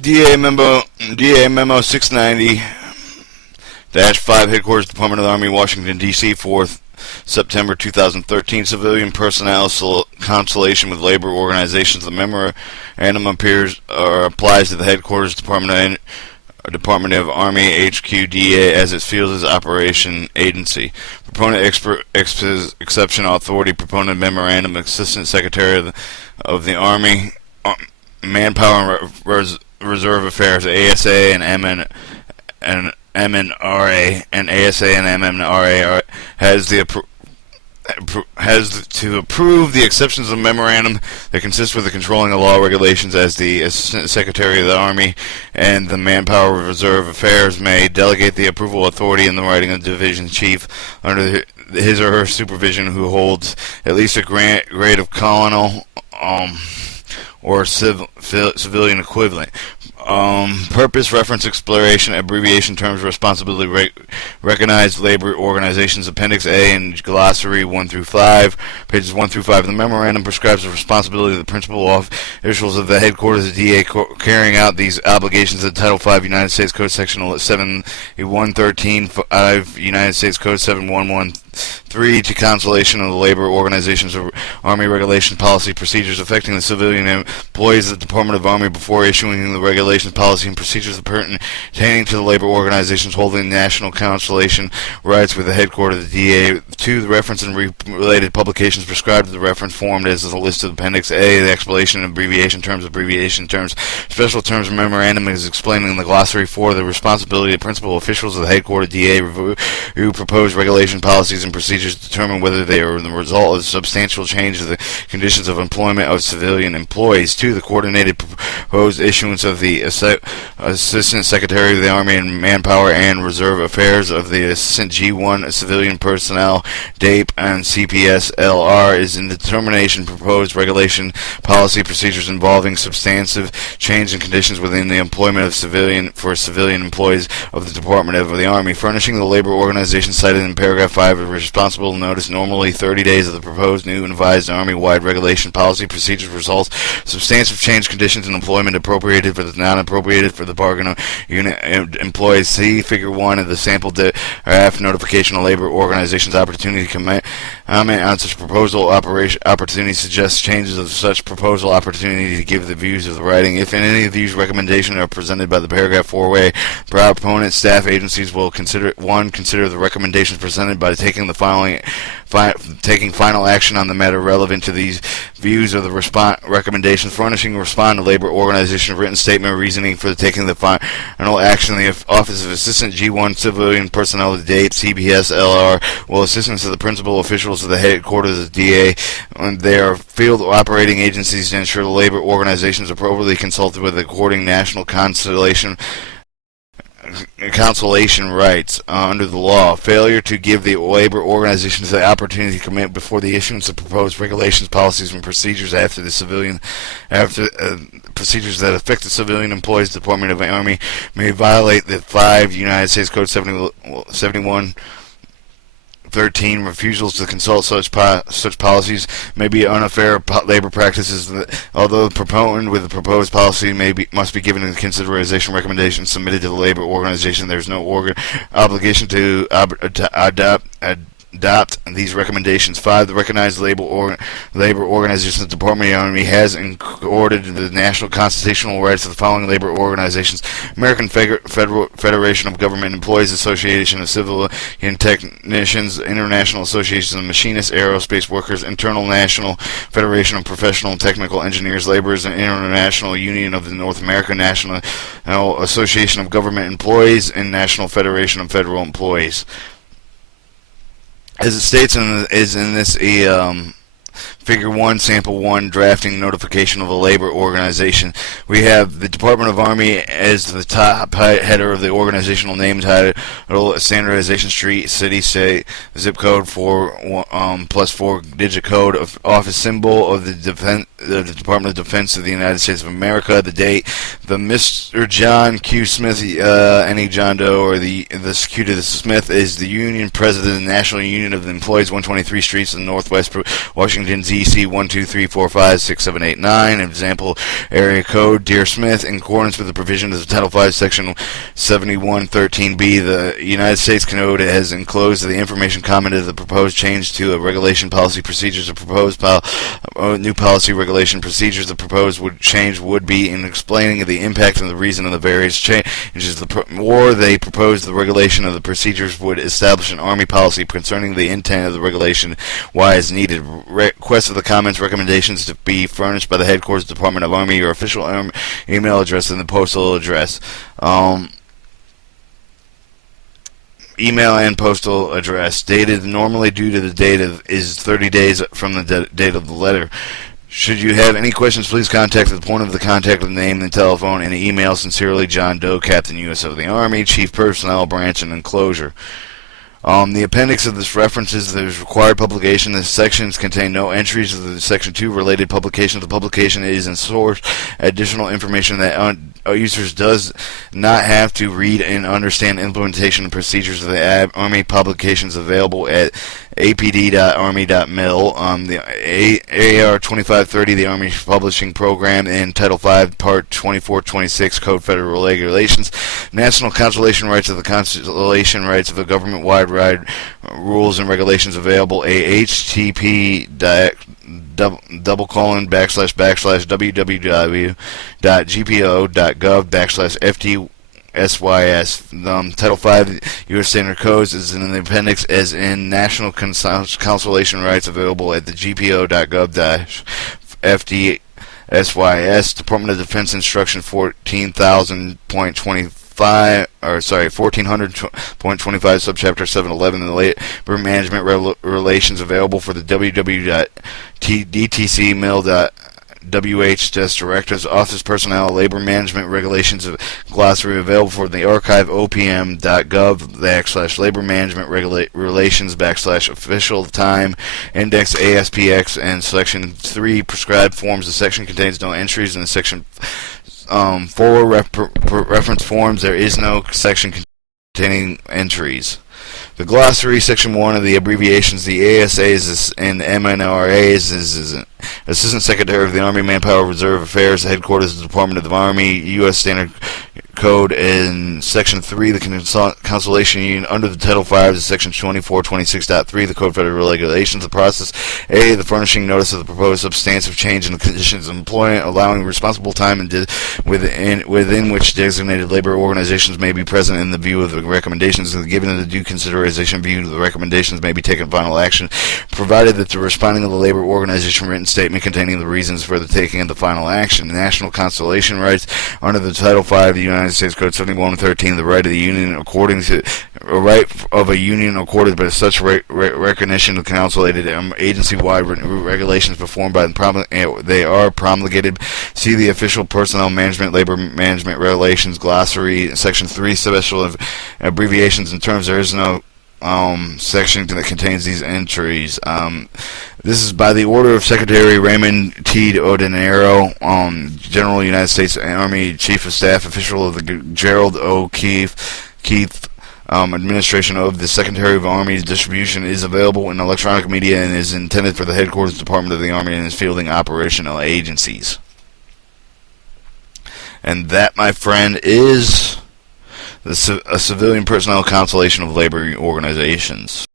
DA Memo 690-5, Headquarters, Department of the Army, Washington, D.C., 4th September 2013. Civilian personnel consultation with labor organizations. The memorandum applies to the Headquarters, Department of Army, HQDA, as it feels as operation agency. Proponent exception authority. Proponent memorandum, Assistant Secretary of the Army, Manpower and Reserve Affairs, ASA and MNRA, and ASA and MNRA has to approve the exceptions of the memorandum that consist with the controlling of law regulations, as the Assistant Secretary of the Army and the Manpower Reserve Affairs may delegate the approval authority in the writing of the Division Chief under his or her supervision, who holds at least a grade of colonel or civilian equivalent. Purpose, reference, exploration, abbreviation, terms, responsibility, recognized labor organizations, Appendix A and Glossary 1 through 5, pages 1 through 5. The memorandum prescribes the responsibility of the principal officials of the headquarters of the DA carrying out these obligations of Title 5 United States Code Section 7113, 5 United States Code 7113, to consultation of the labor organizations of Army regulations, policy, procedures affecting the civilian employees of the Department of Army before issuing the regulations, policy, and procedures pertaining to the labor organizations holding national consultation rights with the headquarters of the DA. 2. The reference and related publications prescribed to the reference formed as a list of Appendix A. The explanation and abbreviation terms, special terms memorandum is explained in the glossary. 4. The responsibility of principal officials of the headquarters DA who propose regulation, policies, and procedures to determine whether they are the result of substantial change of the conditions of employment of civilian employees. 2. The coordinated proposed issuance of the Assistant Secretary of the Army and Manpower and Reserve Affairs of the Assistant G1 Civilian Personnel, DAPE, and CPS-LR is in the determination proposed regulation, policy, procedures involving substantive change in conditions within the employment of civilian employees of the Department of the Army. Furnishing the labor organization cited in paragraph 5 is responsible to notice normally 30 days of the proposed new and revised Army-wide regulation, policy, procedures, results, substantive change conditions in employment appropriated for the non-appropriated for the bargain unit employees. See Figure 1 of the sample draft. Notification of labor organizations opportunity to comment on such proposal. Opportunity suggests changes of such proposal. Opportunity to give the views of the writing. If any of these recommendations are presented by the paragraph 4-way, proponent staff agencies will consider the recommendations presented by taking final action on the matter relevant to these views of the recommendations. Furnishing respond to labor organization written statement reasoning for taking the final action. The Office of Assistant G1 Civilian Personnel, the DAPE, CPS-LR, will assistance to the principal officials of the headquarters of the DA and their field operating agencies to ensure the labor organizations are appropriately consulted with according national consultation rights under the law. Failure to give the labor organizations the opportunity to commit before the issuance of proposed regulations, policies, and procedures procedures that affect the civilian employees of the Department of the Army may violate the 5 United States Code 7113. Refusals to consult such policies may be unfair labor practices. Although the proponent with the proposed policy must be given in consideration recommendations submitted to the labor organization, there is no obligation to adopt these recommendations. 5. The recognized labor organizations of the Department of the Army has accorded the national constitutional rights of the following labor organizations: American Federation of Government Employees, Association of Civil Technicians, International Association of Machinists, Aerospace Workers, International Federation of Professional and Technical Engineers, Laborers, and International Union of the North American, National Association of Government Employees, and National Federation of Federal Employees. As it states in this Figure 1, Sample 1, drafting notification of a labor organization, we have the Department of Army as the top header of the organizational name, title, standardization, street, city, state, zip code, plus 4-digit code, of office symbol of the Department of Defense of the United States of America, the date, the Mr. John Q. Smith, any John Doe, or the Q to the Smith is the union president of the National Union of the Employees, 123 Streets in Northwest Washington, ZC 123456789. Example area code Dear Smith. In accordance with the provisions of Title 5, Section 7113B, the United States Code has enclosed the information commented the proposed change to a regulation policy procedures. The proposed new policy regulation procedures. The proposed change would be in explaining the impact and the reason of the various changes. Or they propose the regulation of the procedures would establish an Army policy concerning the intent of the regulation. Why is needed. Request of the comments, recommendations to be furnished by the Headquarters Department of Army, your official email address, and the postal address. Email and postal address. Dated normally due to the date is 30 days from the date of the letter. Should you have any questions, please contact the point of the contact with name and telephone and email. Sincerely, John Doe, Captain U.S. of the Army, Chief Personnel Branch and Enclosure. The appendix of this references the required publication. The sections contain no entries of the Section 2 related publication. The publication is in source additional information that users does not have to read and understand implementation and procedures of the Army publications available at apd.army.mil. The AR 2530, the Army Publishing Program, and Title 5, Part 2426, Code Federal Regulations. National Constellation Rights of the Constellation Rights of the Government-wide rules and regulations available. www.gpo.gov/FTSYS. Title 5 U.S. Standard Codes is in the appendix as in National Constellation Rights available at the gpo.gov/FTSYS. Department of Defense Instruction 1400.25 subchapter 711 in the labor management relations available for the www.dtcmil.wh directives office personnel labor management regulations glossary available for the archive opm.gov/labor management relations /official time index ASPX and section 3 prescribed forms. The section contains no entries in the section 4 reference forms. There is no section containing entries. The glossary, section 1 of the abbreviations, the ASAs and MNRAs is Assistant Secretary of the Army Manpower Reserve Affairs, Headquarters of the Department of the Army, U.S. Standard Code, in Section 3, the Constellation Union, under the Title 5, is Section 2426.3, the Code Federal Regulations. The process, A, the furnishing notice of the proposed substantive change in the conditions of employment, allowing responsible time and within which designated labor organizations may be present in the view of the recommendations, and given the due consideration view of the recommendations may be taken final action, provided that the responding of the labor organization written statement containing the reasons for the taking of the final action. National Constellation Rights, under the Title 5 of the United States Code 7113, the right of the union according to a right of a union accorded by such recognition of consolidated agency-wide regulations performed by they are promulgated. See the official personnel management labor management regulations glossary, section 3, special abbreviations and terms. There is no section that contains these entries. This is by the order of Secretary Raymond T. Odinero, General United States Army Chief of Staff, official of the Gerald O. Keith administration of the Secretary of Army's distribution is available in electronic media and is intended for the Headquarters Department of the Army and its fielding operational agencies. And that, my friend, is a civilian personnel constellation of labor organizations.